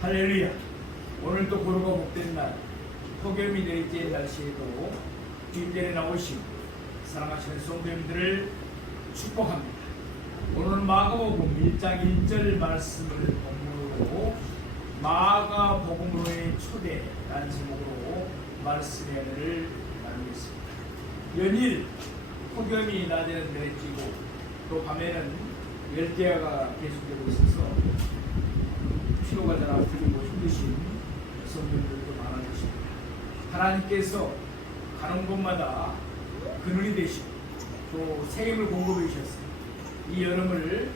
할렐루야. 오늘도 고루가 복된 날, 폭염이 내리쬐는 날씨에도 뒷전에 나오신 사랑하시는 성도님들을 축복합니다. 오늘은 마가복음 1장 1절 말씀을 본문으로 마가복음으로의 초대라는 제목으로 말씀의 은혜를 나누겠습니다. 연일 폭염이 낮에는 내리쬐고 또 밤에는 열대야가 계속되고 있어서 피로가 잘 안 풀리고 힘드신 성도님들도 많아 계십니다. 하나님께서 가는 곳마다 그늘이 되시고 또 생명을 공급해 주셨습니다. 이 여름을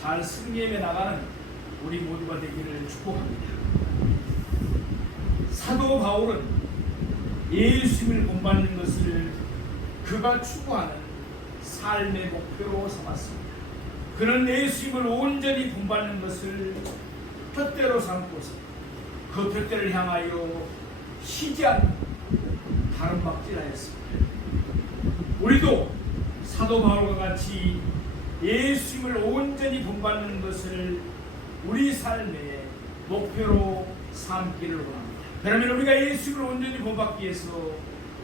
잘 승리해 나가는 우리 모두가 되기를 축복합니다. 사도 바울은 예수님을 본받는 것을 그가 추구하는 삶의 목표로 삼았습니다. 그는 예수님을 온전히 본받는 것을 푯대로 삼고서 그 푯대를 향하여 쉬지 않고 가름박질하였습니다. 우리도 사도 바울과 같이 예수님을 온전히 본받는 것을 우리 삶의 목표로 삼기를 원합니다. 그러면 우리가 예수님을 온전히 본받기 위해서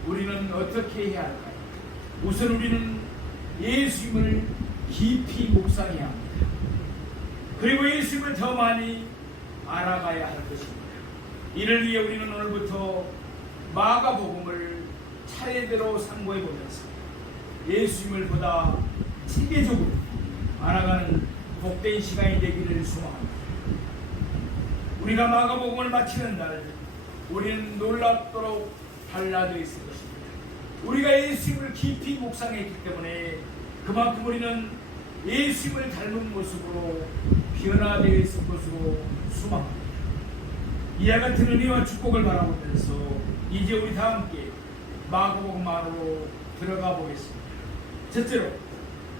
우리는 어떻게 해야 할까요? 우선 우리는 예수님을 깊이 묵상해야 합니다. 그리고 예수님을 더 많이 알아가야 할 것입니다. 이를 위해 우리는 오늘부터 마가복음을 차례대로 상고해 보면서 예수님을 보다 체계적으로 알아가는 복된 시간이 되기를 소망합니다. 우리가 마가복음을 마치는 날 우리는 놀랍도록 달라져 있을 것입니다. 우리가 예수님을 깊이 묵상했기 때문에 그만큼 우리는 예수님을 닮은 모습으로 변화되어 있을 것으로 소망합니다. 이와 같은 은혜와 축복을 바라보면서 이제 우리 다 함께 마가복음 안으로 들어가 보겠습니다. 첫째로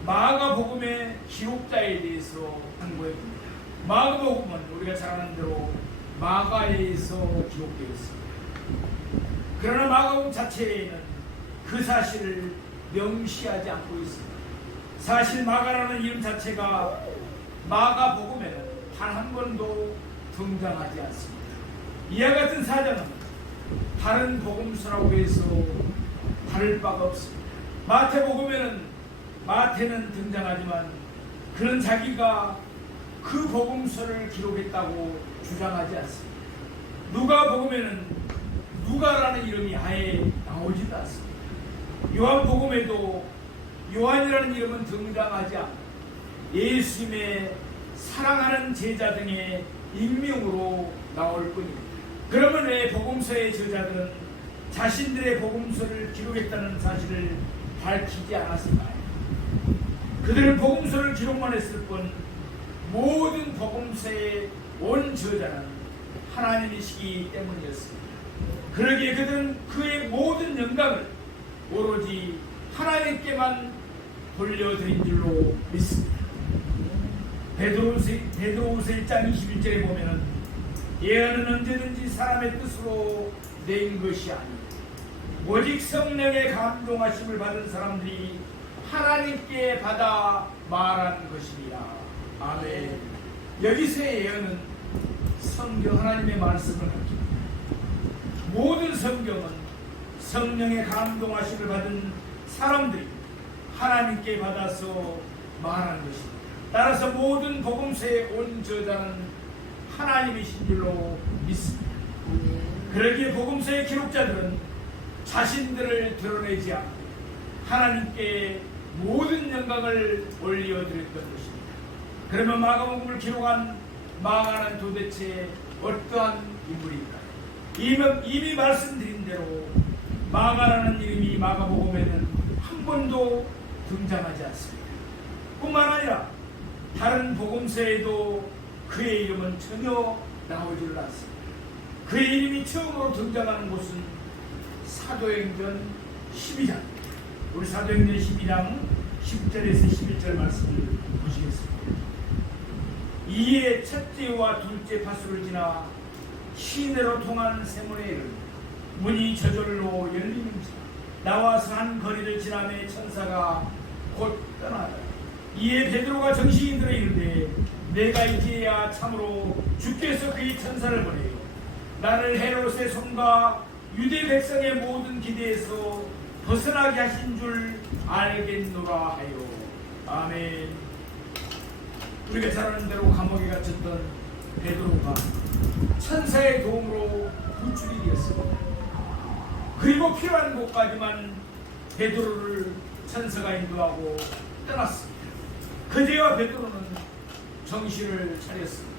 마가복음의 기록자에 대해서 상고해 봅니다. 마가복음은 우리가 잘 아는 대로 마가에서 기록되어 있습니다. 그러나 마가복음 자체에는 그 사실을 명시하지 않고 있습니다. 사실 마가라는 이름 자체가 마가복음에는 단 한 번도 등장하지 않습니다. 이와 같은 사정은 다른 복음서라고 해서 다를 바가 없습니다. 마태는 등장하지만 그는 자기가 그 복음서를 기록했다고 주장하지 않습니다. 누가복음에는 누가라는 이름이 아예 나오지도 않습니다. 요한복음에도 요한이라는 이름은 등장하지 않고 예수님의 사랑하는 제자 등의 익명으로 나올 뿐입니다. 그러면 왜 복음서의 저자들은 자신들의 복음서를 기록했다는 사실을 밝히지 않았을까요? 그들은 복음서를 기록만 했을 뿐 모든 복음서의 원 저자는 하나님이시기 때문이었습니다. 그러기에 그들은 그의 모든 영광을 오로지 하나님께만 돌려드린 줄로 믿습니다. 베드로후서 1장 21절에 보면 예언은 언제든지 사람의 뜻으로 낸 것이 아니고 오직 성령의 감동하심을 받은 사람들이 하나님께 받아 말한 것이니라. 아멘. 여기서의 예언은 성경 하나님의 말씀을 가리킵니다. 모든 성경은 성령의 감동하심을 받은 사람들이 하나님께 받아서 말한 것입니다. 따라서 모든 복음서의 온 저자는 하나님이신 줄로 믿습니다. 그러기에 복음서의 기록자들은 자신들을 드러내지 않고 하나님께 모든 영광을 올려드렸던 것입니다. 그러면 마가복음을 기록한 마가는 도대체 어떠한 인물일까요? 이미 말씀드린 대로 마가라는 이름이 마가복음에는 한 번도 등장하지 않습니다. 뿐만 아니라 다른 복음서에도 그의 이름은 전혀 나오지를 않습니다. 그의 이름이 처음으로 등장하는 곳은 사도행전 12장. 우리 사도행전 12장 10절에서 11절 말씀을 보시겠습니다. 이에 첫째와 둘째 파수를 지나 시내로 통하는 세문에 이르러 문이 저절로 열리는지라 나와서 한 거리를 지나매 천사가 곧 떠나더라. 이에 베드로가 정신이 들어 이르되 내가 이제야 참으로 주께서 그의 천사를 보내요 나를 헤롯의 손과 유대 백성의 모든 기대에서 벗어나게 하신 줄 알겠노라 하여. 아멘. 우리가 잘 아는 대로 감옥에 갇혔던 베드로가 천사의 도움으로 구출이 되었습니다. 그리고 필요한 곳까지만 베드로를 천사가 인도하고 떠났습니다. 그제야 베드로는 정신을 차렸습니다.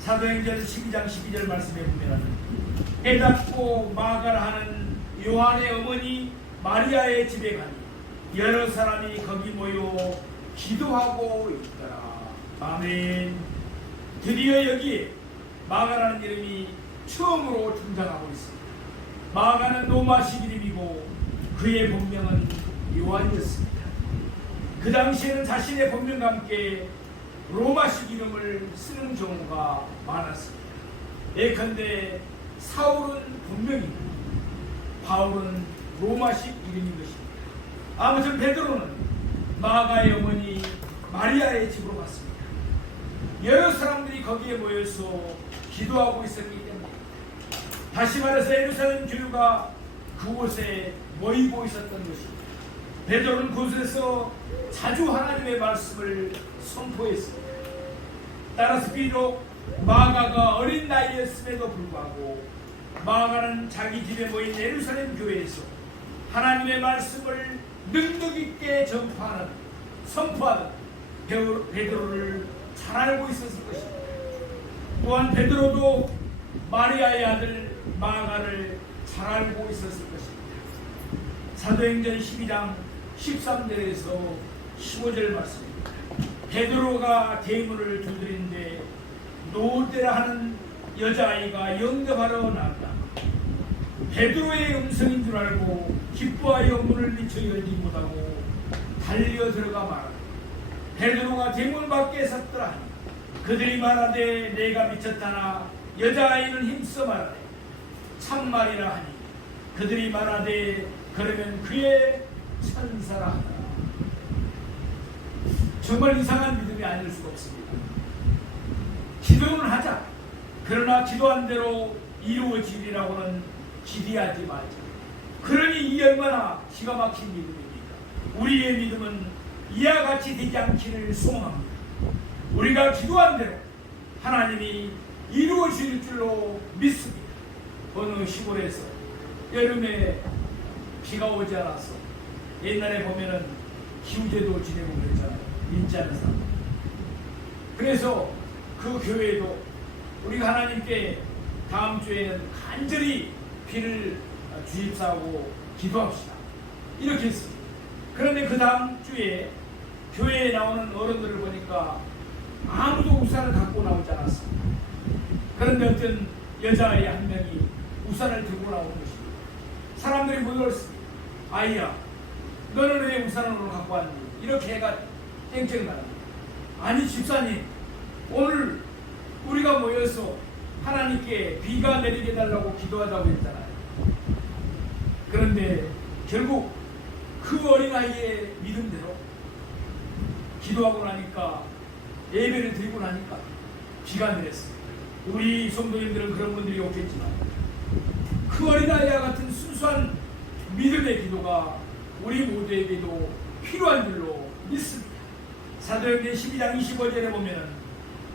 사도행전 12장 12절 말씀에 보면 해답고 마가라 하는 요한의 어머니 마리아의 집에 가니 여러 사람이 거기 모여 기도하고 있더라. 아멘. 드디어 여기에 마가라는 이름이 처음으로 등장하고 있습니다. 마가는 로마식 이름이고 그의 본명은 요한이었습니다. 그 당시에는 자신의 본명과 함께 로마식 이름을 쓰는 경우가 많았습니다. 예컨대 사울은 본명입니다. 바울은 로마식 이름인 것입니다. 아무튼 베드로는 마가의 어머니 마리아의 집으로 갔습니다. 여러 사람들이 거기에 모여서 기도하고 있었기 때문에 다시 말해서 예루살렘 교회가 그곳에 모이고 있었던 것입니다. 베드로는 그곳에서 자주 하나님의 말씀을 선포했습니다. 따라서 비록 마가가 어린 나이였음에도 불구하고 마가는 자기 집에 모인 예루살렘 교회에서 하나님의 말씀을 능력 있게 전파하는 선포하는 베드로를 잘 알고 있었을 것입니다. 또한 베드로도 마리아의 아들 마가를 잘 알고 있었을 것입니다. 사도행전 12장 13절에서 15절 말씀입니다. 베드로가 대문을 두드리는데 노대라 하는 여자아이가 영접하러 나왔다. 베드로의 음성인 줄 알고 기뻐하여 문을 미쳐 열지 못하고 달려 들어가 말하다. 베드로가 대문 밖에 섰더라 하니 그들이 말하되 내가 미쳤다나 여자아이는 힘써 말하되 참말이라 하니 그들이 말하되 그러면 그의 천사라 하더라. 정말 이상한 믿음이 아닐 수가 없습니다. 기도는 하자. 그러나 기도한 대로 이루어지리라고는 기대하지 말자. 그러니 이 얼마나 기가 막힌 믿음입니까? 우리의 믿음은 이와 같이 되지 않기를 소망합니다. 우리가 기도한 대로 하나님이 이루어질 줄로 믿습니다. 어느 시골에서 여름에 비가 오지 않았어. 옛날에 보면은 기우제도 지내고 그랬잖아요. 믿지 않는 사람. 그래서 그 교회도 우리가 하나님께 다음 주에는 간절히 비를 주십사하고 기도합시다. 이렇게 했습니다. 그런데 그 다음 주에 교회에 나오는 어른들을 보니까 아무도 우산을 갖고 나오지 않았습니다. 그런데 어떤 여자아이 한 명이 우산을 들고 나오는 것입니다. 사람들이 물었습니다. 아이야, 너는 왜 우산을 오늘 갖고 왔니? 이렇게 해가 땡땡나는. 아니 집사님, 오늘 우리가 모여서 하나님께 비가 내리게 달라고 기도하자고 했잖아요. 그런데 결국 그 어린아이의 믿음대로 기도하고 나니까 예배를 드리고 나니까 비가 내렸습니다. 우리 성도님들은 그런 분들이 없겠지만 그 어린아이와 같은 순수한 믿음의 기도가 우리 모두에게도 필요한 줄로 믿습니다. 사도행전 12장 25절에 보면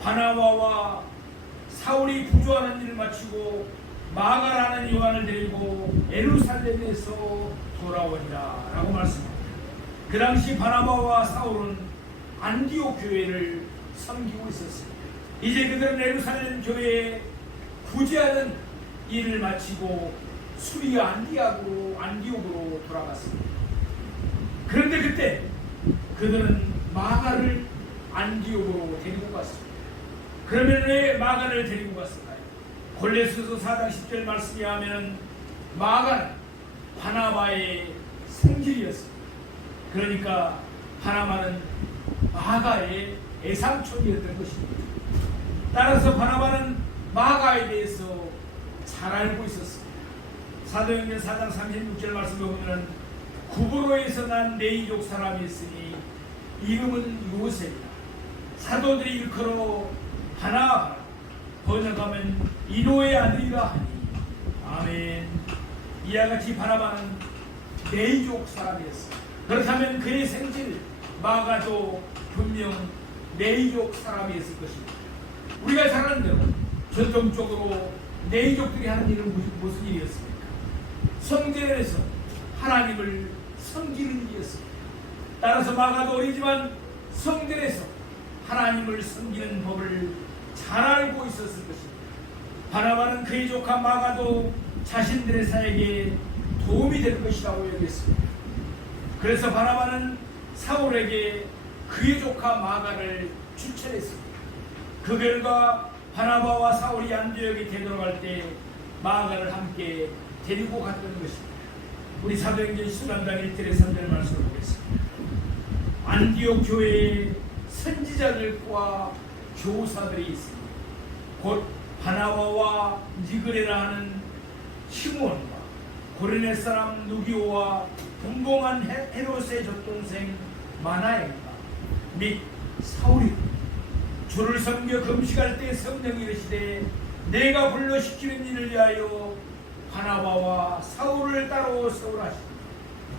바나바와 사울이 부조하는 일을 마치고 마가라는 요한을 데리고 예루살렘에서 돌아오니라 라고 말씀합니다. 그 당시 바나바와 사울은 안디옥 교회를 섬기고 있었습니다. 이제 그들은 예루살렘 교회에 구제하는 일을 마치고 수리아 안디옥으로 돌아갔습니다. 그런데 그때 그들은 마가를 안디옥으로 데리고 갔습니다. 그러면 왜 마가를 데리고 갔을까요? 골로새서 4장 10절 말씀에 하면 마가는 바나바의 생질이었습니다. 그러니까 바나바는 마가의 애상촌이었던 것입니다. 따라서 바나바는 마가에 대해서 잘 알고 있었습니다. 사도행전 4장 36절 말씀에 보면 구브로에서 난 네이족 사람이 있으니 이름은 요셉이다. 사도들이 일컬어 바나바라, 번역하면 이노의 아들이라 하니. 아멘. 이와 같이 바나바는 네이족 사람이었습니다. 그렇다면 그의 생질 마가도 분명 네이족 사람이었을 것입니다. 우리가 잘 아는 대로 전통적으로 네이족들이 하는 일은 무슨 일이었습니까? 성전에서 하나님을 섬기는 일이었습니다. 따라서 마가도 어리지만 성전에서 하나님을 섬기는 법을 잘 알고 있었을 것입니다. 바나바는 그의 조카 마가도 자신들의 사역에 도움이 될 것이라고 여겼습니다. 그래서 바나바는 사울에게 그의 조카 마가를 추천했습니다. 그 결과 바나바와 사울이 안디옥에 되돌아갈 때 마가를 함께 데리고 갔던 것입니다. 우리 사도행전 13장 1절에 3절 말씀을 보겠습니다. 안디옥 교회에 선지자들과 교사들이 있습니다. 곧 바나바와 니그레라 하는 시므온과 고레네 사람 누기오와 분봉한 헤롯의 젖동생 마나엘과 및 사울이 주를 섬겨 금식할 때 성령이 이르시되 내가 불러시키는 일을 위하여 바나바와 사울을 따로 세우라시니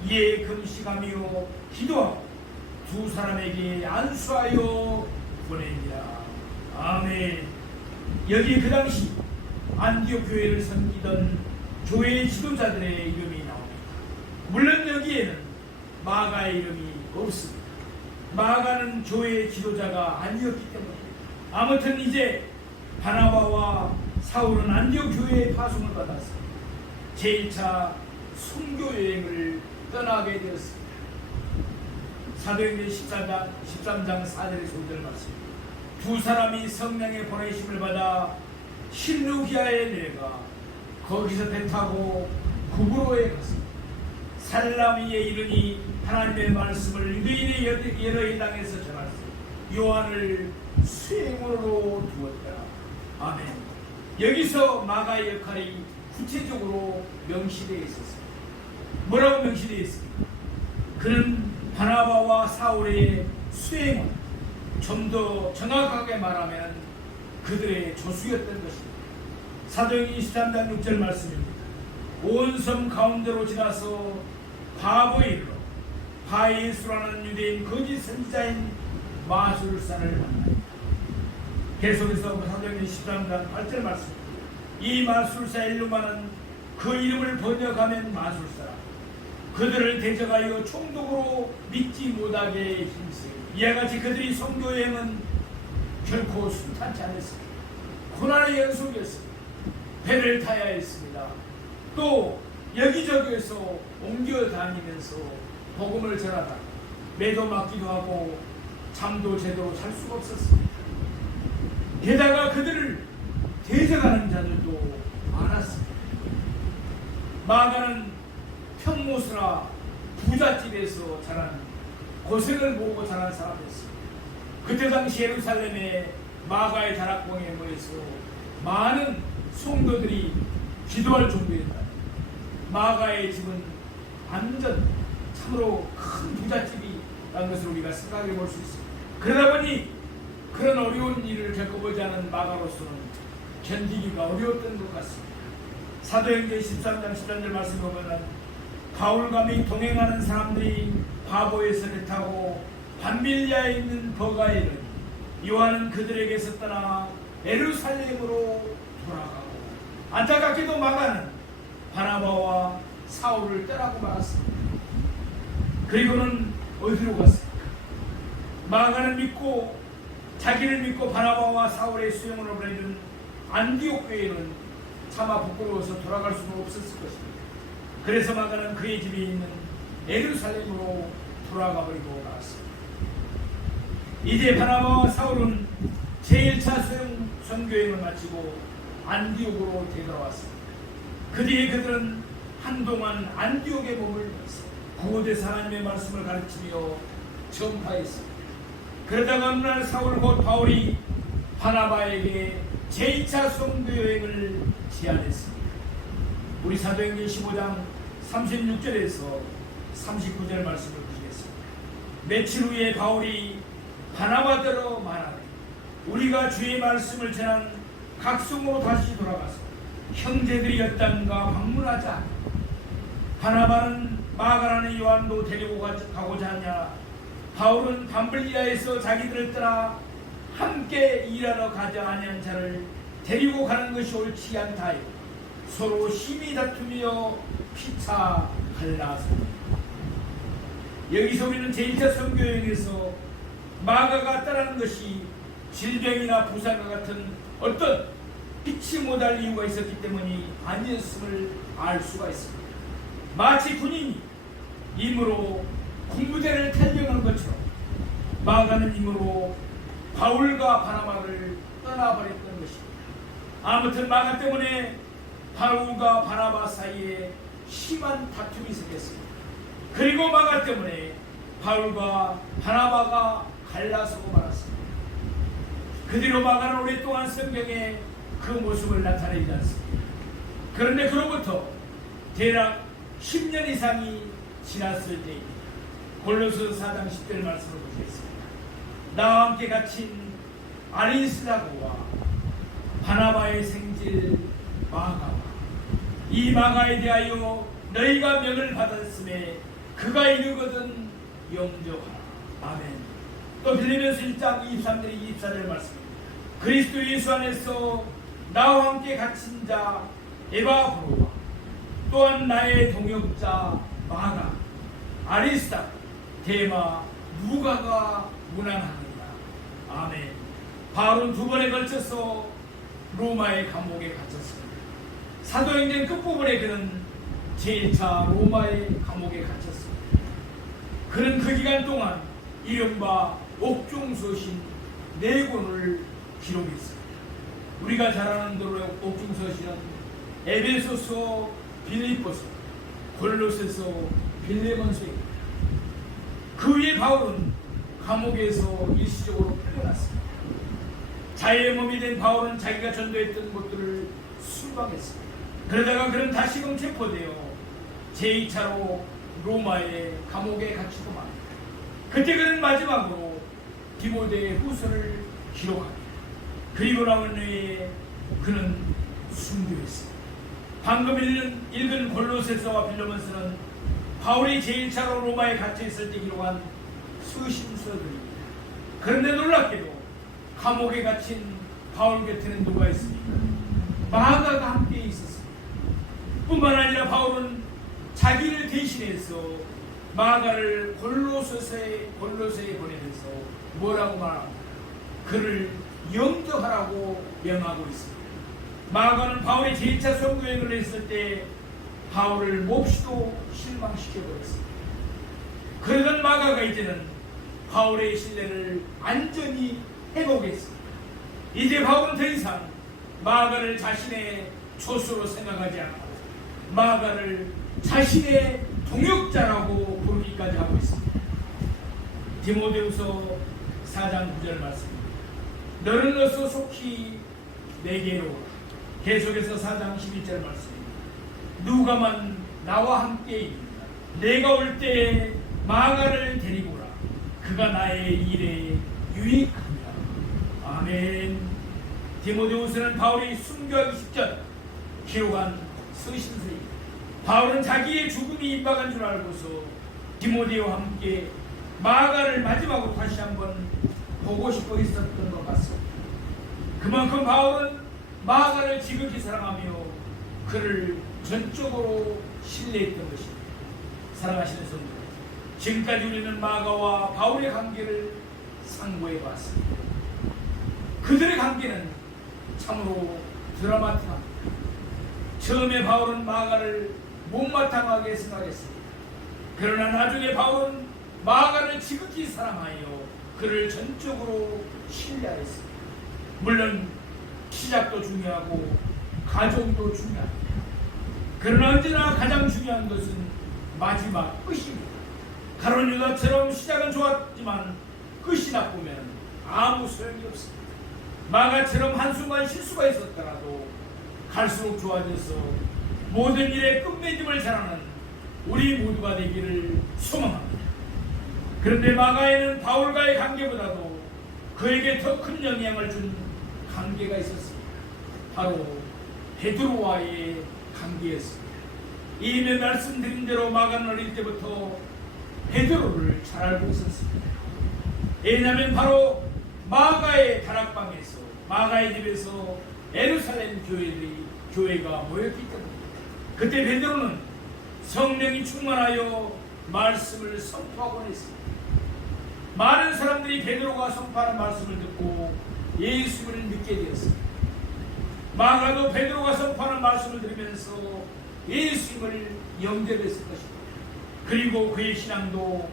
이에 금식하며 기도하고 두 사람에게 안수하여 보냅니다. 아멘. 여기 그 당시 안디옥 교회를 섬기던 교회 지도자들의 이름이 나옵니다. 물론 여기에는 마가의 이름이 없습니다. 마가는 교회의 지도자가 아니었기 때문입니다. 아무튼 이제 바나바와 사울은 안디옥 교회의 파송을 받아서 제1차 선교 여행을 떠나게 되었습니다. 사도행전 13장 4절의 소절 말씀. 두 사람이 성령의 보내심을 받아 실루기아에 내려가 거기서 배 타고 구브로에 갔습니다. 살라미에 이르니 하나님의 말씀을 유대인의 여러 땅에서 전하사 요한을 수행으로 두었다. 아멘. 여기서 마가의 역할이 구체적으로 명시되어 있었습니다. 뭐라고 명시되어 있습니까? 그는 바나바와 사울의 수행을 좀 더 정확하게 말하면 그들의 조수였던 것입니다. 사도행전 23장 6절 말씀입니다. 온 섬 가운데로 지나서 바보에 이르러 바예수라는 유대인 거짓 선지자인 마술사를 만나요. 계속해서 사도행전 13장 8절 말씀. 이 마술사 엘루마는 그 이름을 번역하면 마술사라. 그들을 대적하여 총독으로 믿지 못하게 힘쓰고 이와 같이 그들이 선교여행은 결코 순탄치 않았습니다. 고난의 연속이었습니다. 배를 타야 했습니다. 또 여기저기에서 옮겨 다니면서 복음을 전하다 매도 맞기도 하고 잠도 제대로 잘 수가 없었습니다. 게다가 그들을 대적하는 자들도 많았습니다. 마가는 평모스라 부잣집에서 자란 고생을 보고 자란 사람이었습니다. 그때 당시 예루살렘의 마가의 다락방에 모여서 많은 성도들이 기도할 정도였다. 마가의 집은 완전 참으로 큰 부잣집이라는 것을 우리가 생각해 볼 수 있습니다. 그러다 보니 그런 어려운 일을 겪어보지 않은 마가로서는 견디기가 어려웠던 것 같습니다. 사도행전 13장 13절 말씀 보면 바울과 및 동행하는 사람들이 바보에서 배 타고 밤빌리아에 있는 버가에 이르니 요한은 그들에게서 떠나 예루살렘으로 돌아가고 안타깝게도 마가는 바나바와 사울을 떠나고 말았습니다. 그리고는 어디로 갔습니까? 마가는 믿고 자기를 믿고 바나바와 사울의 수용을 보내준 안디옥 교회는 차마 부끄러워서 돌아갈 수는 없었을 것입니다. 그래서 마가는 그의 집에 있는 예루살렘으로 돌아가 버리고 나왔습니다. 이제 바나바와 사울은 제1차 선교행을 마치고 안디옥으로 되돌아왔습니다. 그 뒤에 그들은 한동안 안디옥에 머물면서 구호대사 하나님의 말씀을 가르치며 전파했습니다. 그러다가 어느 날 사울 곧 바울이 바나바에게 제2차 선교여행을 제안했습니다. 우리 사도행전 15장 36절에서 39절 말씀을 보시겠습니다. 며칠 후에 바울이 바나바더러 말하되 우리가 주의 말씀을 전한 각성으로 다시 돌아가서 형제들이 였단가 방문하자. 바나바는 마가라는 요한도 데리고 가고자 하냐. 바울은 밤블리아에서 자기들을 떠나 함께 일하러 가자 아니한 자를 데리고 가는 것이 옳지 않다요. 서로 심히 다투며 피차 갈라서. 여기서 우리는 제1차 선교여행에서 마가가 따르는 것이 질병이나 부상과 같은 어떤 피치 못할 이유가 있었기 때문이 아니었음을 알 수가 있습니다. 마치 군인이 임으로 군부대를 탈병하는 것처럼 마가는 임으로 바울과 바나바를 떠나버렸던 것입니다. 아무튼 마가 때문에 바울과 바나바 사이에 심한 다툼이 생겼습니다. 그리고 마가 때문에 바울과 바나바가 갈라서고 말았습니다. 그 뒤로 마가는 오랫동안 성경에 그 모습을 나타내지 않습니다. 그런데 그로부터 대략 10년 이상이 지났을 때입니다. 골로새 4장 10절 말씀을 보시겠습니다. 나와 함께 갇힌 아리스다고와 바나바의 생질 마가와 이 마가에 대하여 너희가 명을 받았음에 그가 이르거든 영접하라. 아멘. 또 빌리면서 1장 23절 24절 말씀입니다. 그리스도 예수 안에서 나와 함께 갇힌 자 에바브로와 또한 나의 동역자 마가 아리스다 데마 누가가 문안합니다. 아멘. 바울은 2번에 걸쳐서 로마의 감옥에 갇혔습니다. 사도행전 끝부분에 그는 제1차 로마의 감옥에 갇혔습니다. 그는 그 기간 동안 이른바 옥중서신 4권을 기록했습니다. 우리가 잘 아는 대로 옥중서신은 에베소서, 빌립보서, 골로새서, 빌레몬서입니다. 그 위에 바울은 감옥에서 일시적으로 풀려났습니다. 자유의 몸이 된 바울은 자기가 전도했던 곳들을 순방했습니다. 그러다가 그는 다시금 체포되어 제2차로 로마의 감옥에 갇히고 맙니다. 그때 그는 마지막으로 디모데의 후서를 기록합니다. 그리고 나온 후에 그는 순교했습니다. 방금 읽은 골로새서와 빌레몬서는 바울이 제1차로 로마에 갇혀있을 때 기록한 서신서들입니다. 그런데 놀랍게도 감옥에 갇힌 바울 곁에는 누가 있습니까? 마가가 함께 있었습니다. 뿐만 아니라 바울은 자기를 대신해서 마가를 골로새에 보내면서 뭐라고 말합니까? 그를 영접하라고 명하고 있습니다. 마가는 바울이 제1차 선교여행을 했을 때 바울을 몹시도 실망시켜버렸습니다. 그러던 마가가 이제는 바울의 신뢰를 완전히 회복했습니다. 이제 바울은 더 이상 마가를 자신의 조수로 생각하지 않고 마가를 자신의 동역자라고 부르기까지 하고 있습니다. 디모데후서 4장 9절 말씀입니다. 너는 어서 속히 내게로 오라. 계속해서 4장 11절 말씀입니다. 누가만 나와 함께 있느냐. 내가 올 때에 마가를 데리고 오라. 그가 나의 일에 유익하리라. 아멘. 디모데후서는 바울이 순교하기 직전 기록한 서신서입니다. 바울은 자기의 죽음이 임박한 줄 알고서 디모데와 함께 마가를 마지막으로 다시 한번 보고 싶어 있었던 것 같습니다. 그만큼 바울은 마가를 지극히 사랑하며 그를 전적으로 신뢰했던 것입니다. 사랑하시는 성도, 지금까지 우리는 마가와 바울의 관계를 상고해 봤습니다. 그들의 관계는 참으로 드라마틱합니다. 처음에 바울은 마가를 못마땅하게 생각했습니다. 그러나 나중에 바울은 마가를 지극히 사랑하여 그를 전적으로 신뢰했습니다. 물론 시작도 중요하고 가정도 중요합니다. 그러나 언제나 가장 중요한 것은 마지막 끝입니다. 가룟 유다처럼 시작은 좋았지만 끝이 나쁘면 아무 소용이 없습니다. 마가처럼 한순간 실수가 있었더라도 갈수록 좋아져서 모든 일에 끝맺음을 잘하는 우리 모두가 되기를 소망합니다. 그런데 마가에는 바울과의 관계보다도 그에게 더 큰 영향을 준 관계가 있었습니다. 바로 베드로와의 관계였습니다. 이미 말씀드린 대로 마가는 어릴 때부터 베드로를 잘 알고 있었습니다. 왜냐하면 바로 마가의 다락방에서, 마가의 집에서 예루살렘 교회가 모였기 때문입니다. 그때 베드로는 성령이 충만하여 말씀을 선포하곤 했습니다. 많은 사람들이 베드로가 선포하는 말씀을 듣고 예수를 믿게 되었습니다. 마가도 베드로가 선포하는 말씀을 들으면서 예수님을 영접했을 것입니다. 그리고 그의 신앙도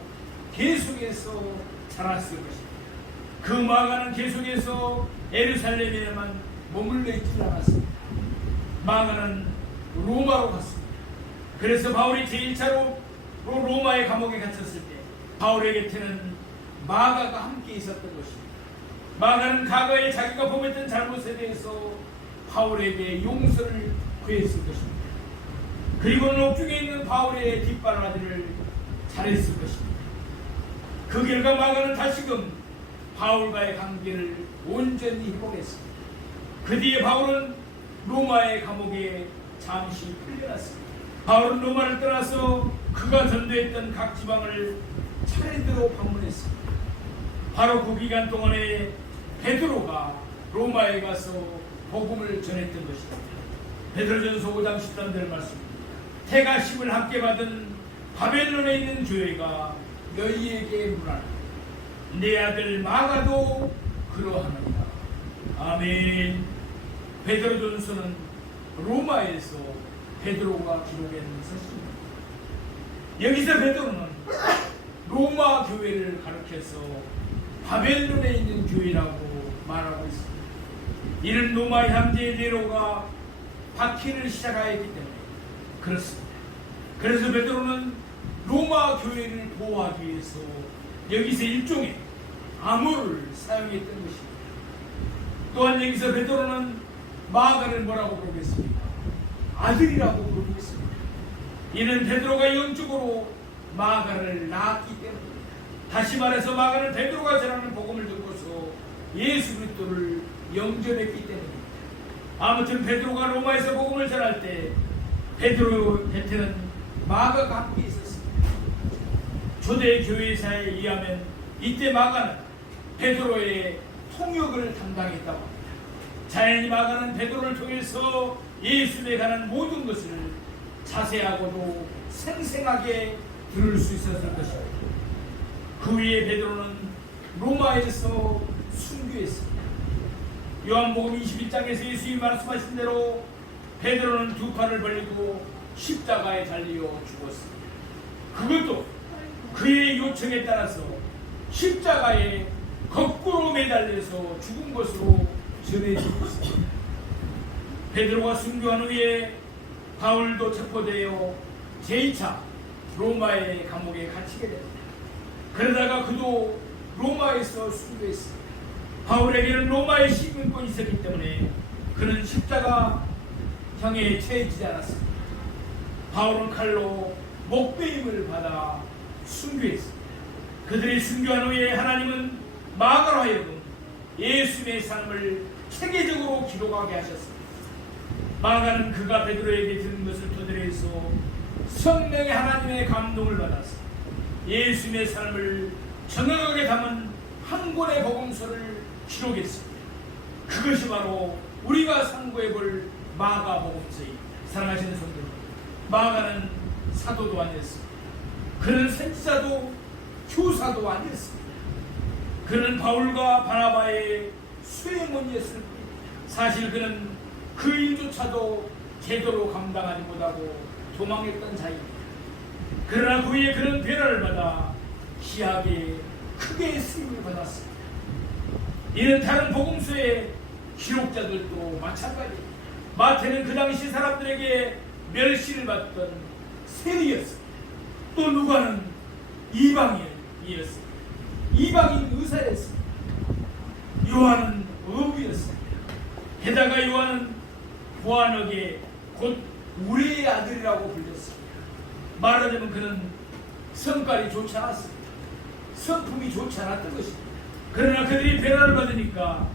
계속해서 자랐을 것입니다. 그 마가는 계속해서 예루살렘에만 머물러 있지 않았습니다. 마가는 로마로 갔습니다. 그래서 바울이 제1차로 로마의 감옥에 갇혔을 때 바울의 곁에는 마가가 함께 있었던 것입니다. 마가는 과거에 자기가 범했던 잘못에 대해서 바울에게 용서를 구했을 것입니다. 그리고는 옥중에 있는 바울의 뒷바라지를 잘했을 것입니다. 그 결과 마가는 다시금 바울과의 관계를 온전히 회복했습니다. 그 뒤에 바울은 로마의 감옥에 잠시 풀려났습니다. 바울은 로마를 떠나서 그가 전도했던 각 지방을 차례대로 방문했습니다. 바로 그 기간 동안에 베드로가 로마에 가서 복음을 전했던 것입니다. 베드로전서 5장 13절 말씀입니다. 태가심을 함께 받은 바벨론에 있는 교회가 너희에게 문하라. 내 아들 마가도 그러하느니라. 아멘. 베드로전서는 로마에서 베드로가 기록한 서신입니다. 여기서 베드로는 로마 교회를 가르쳐서 바벨론에 있는 교회라고 말하고 있습니다. 이는 로마 황제 네로가 박해를 시작하였기 때문에 그렇습니다. 그래서 베드로는 로마 교회를 보호하기 위해서 여기서 일종의 암호를 사용했던 것입니다. 또한 여기서 베드로는 마가를 뭐라고 부르겠습니까? 아들이라고 부르겠습니다. 이는 베드로가 영적으로 마가를 낳았기 때문입니다. 다시 말해서 마가는 베드로가 전하는 복음을 듣고서 예수 그리스도를 영접했기 때문입니다. 아무튼 베드로가 로마에서 복음을 전할 때 베드로 곁에는 마가가 함께 있었습니다. 초대 교회사에 의하면 이때 마가는 베드로의 통역을 담당했다고 합니다. 자연히 마가는 베드로를 통해서 예수님에 관한 모든 것을 자세하고도 생생하게 들을 수 있었을 것입니다. 그 위에 베드로는 로마에서 순교했습니다. 요한복음 21장에서 예수님이 말씀하신 대로 베드로는 두 팔을 벌리고 십자가에 달려 죽었습니다. 그것도 그의 요청에 따라서 십자가에 거꾸로 매달려서 죽은 것으로 전해지고 있습니다. 베드로가 순교한 후에 바울도 체포되어 제2차 로마의 감옥에 갇히게 됩니다. 그러다가 그도 로마에서 순교했습니다. 바울에게는 로마의 시민권이 있었기 때문에 그는 십자가형에 처해지지 않았습니다. 바울은 칼로 목베임을 받아 순교했습니다. 그들이 순교한 후에 하나님은 마가로 하여금 예수님의 삶을 체계적으로 기록하게 하셨습니다. 마가는 그가 베드로에게 들은 것을 토대로해서 성령의 하나님의 감동을 받아서 예수님의 삶을 정확하게 담은 한 권의 복음서를 기록했습니다. 그것이 바로 우리가 상고해볼 마가복음서입니다. 사랑하시는 성도 여러분, 마가는 사도도 아니었습니다. 그는 선지자도 교사도 아니었습니다. 그는 바울과 바나바의 수행원이었을 뿐입니다. 사실 그는 그 일조차도 제대로 감당하지 못하고 도망했던 자입니다. 그러나 그 후에 그는 변화를 받아 기하게 크게 쓰임을 받았습니다. 이는 다른 복음서의 기록자들도 마찬가지입니다. 마태는 그 당시 사람들에게 멸시를 받던 세리였습니다. 또 누가는 이방인이었습니다. 이방인 의사였습니다. 요한은 어부였습니다. 게다가 요한은 보아너게 곧 우리의 아들이라고 불렸습니다. 말하자면 그는 성깔이 좋지 않았습니다. 성품이 좋지 않았던 것입니다. 그러나 그들이 변화를 받으니까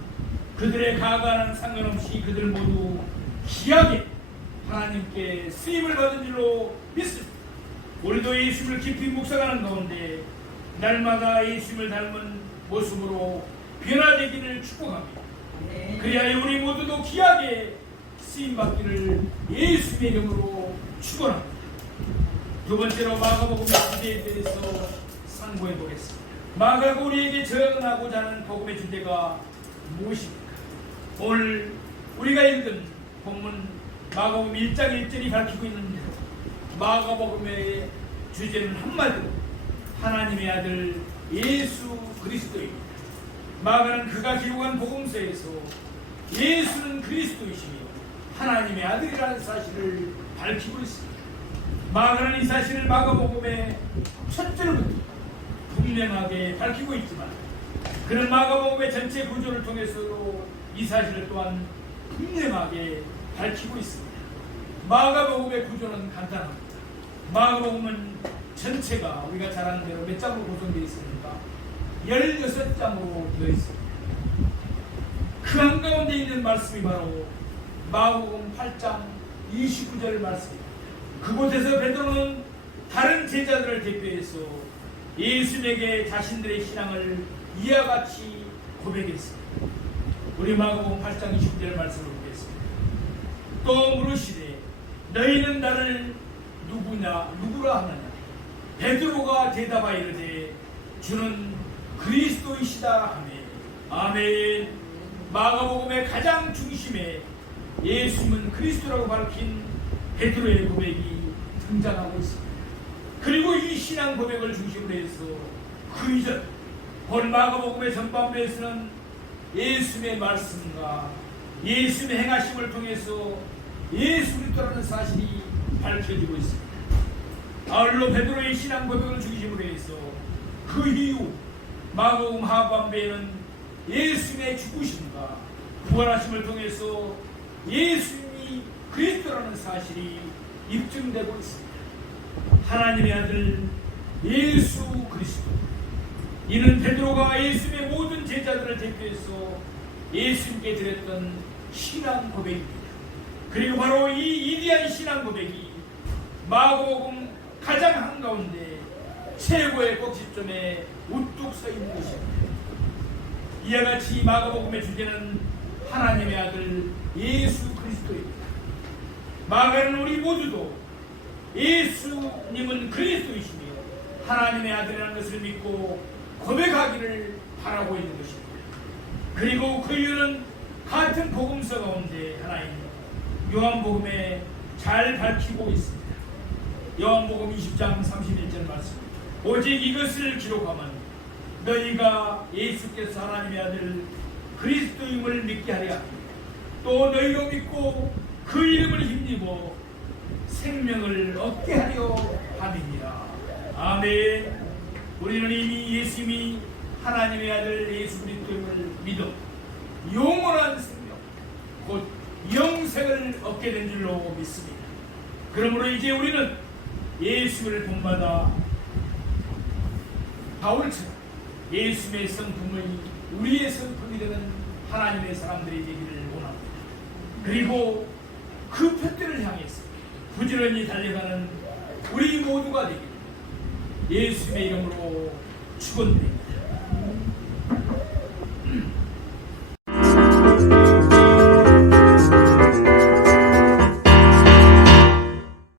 그들의 가관은 상관없이 그들 모두 귀하게 하나님께 쓰임을 받은 줄로 믿습니다. 우리도 예수님을 깊이 묵상하는 가운데 날마다 예수님을 닮은 모습으로 변화되기를 축복합니다. 그리하여 우리 모두도 귀하게 쓰임받기를 예수님의 이름으로 축원합니다. 두 번째로 마가복음의 주제에 대해서 상고해 보겠습니다. 마가가 우리에게 전하고자 하는 복음의 주제가 무엇입니까? 오늘 우리가 읽은 본문 마가복음 1장 1절이 밝히고 있는 대로 마가복음의 주제는 한마디로 하나님의 아들 예수 그리스도입니다. 마가는 그가 기록한 복음서에서 예수는 그리스도이시며 하나님의 아들이라는 사실을 밝히고 있습니다. 마가는 이 사실을 마가복음의 첫 절부터 분명하게 밝히고 있지만 그는 마가복음의 전체 구조를 통해서도 이 사실을 또한 분명하게 밝히고 있습니다. 마가복음의 구조는 간단합니다. 마가복음은 전체가 우리가 잘 아는 대로 몇 장으로 구성되어 있습니까? 16장으로 되어 있습니다. 그 한가운데 있는 말씀이 바로 마가복음 8장 29절 말씀입니다. 그곳에서 베드로는 다른 제자들을 대표해서 예수님에게 자신들의 신앙을 이와 같이 고백했습니다. 우리 마가복음 8장 29절 말씀을 보겠습니다. 또 물으시되 너희는 나를 누구라 하느냐? 베드로가 대답하여 이르되 주는 그리스도이시다 하매. 아멘. 마가복음의 가장 중심에 예수님은 그리스도라고 밝힌 베드로의 고백이 등장하고 있습니다. 그리고 이 신앙 고백을 중심으로 해서 그 이전 본 마가복음의 전반부에서는 예수님의 말씀과 예수님의 행하심을 통해서 예수 그리스도라는 사실이 밝혀지고 있습니다. 아울러 베드로의 신앙 고백을 중심으로 해서 그 이후 마가복음 하반부에는 예수님의 죽으심과 부활하심을 통해서 예수님이 그리스도라는 사실이 입증되고 있습니다. 하나님의 아들 예수 그리스도. 이는 베드로가 예수님의 모든 제자들을 대표해서 예수님께 드렸던 신앙 고백입니다. 그리고 바로 이 위대한 신앙 고백이 마가복음 가장 한가운데 최고의 꼭지점에 우뚝 서 있는 것입니다. 이와 같이 마가복음의 주제는 하나님의 아들 예수 그리스도입니다. 마가는 우리 모두도 예수님은 그리스도이시며 하나님의 아들이라는 것을 믿고 고백하기를 바라고 있는 것입니다. 그리고 그 이유는 같은 복음서 가운데 하나인 요한복음에 잘 밝히고 있습니다. 요한복음 20장 31절 말씀. 오직 이것을 기록하면 너희가 예수께서 하나님의 아들 그리스도임을 믿게 하려 합니다. 또 너희로 믿고 그 이름을 힘입어 생명을 얻게 하려 함이니라. 아멘. 우리는 이미 예수님이 하나님의 아들 예수 그리스도임을 믿어 영원한 생명, 곧 영생을 얻게 된 줄로 믿습니다. 그러므로 이제 우리는 예수를 본받아 바울처럼 예수의 성품을 우리의 성품이 되는 하나님의 사람들이 되기를 원합니다. 그리고 그 표대를 향해서 부지런히 달려가는 우리 모두가 되기를 예수의 이름으로 축원드립니다.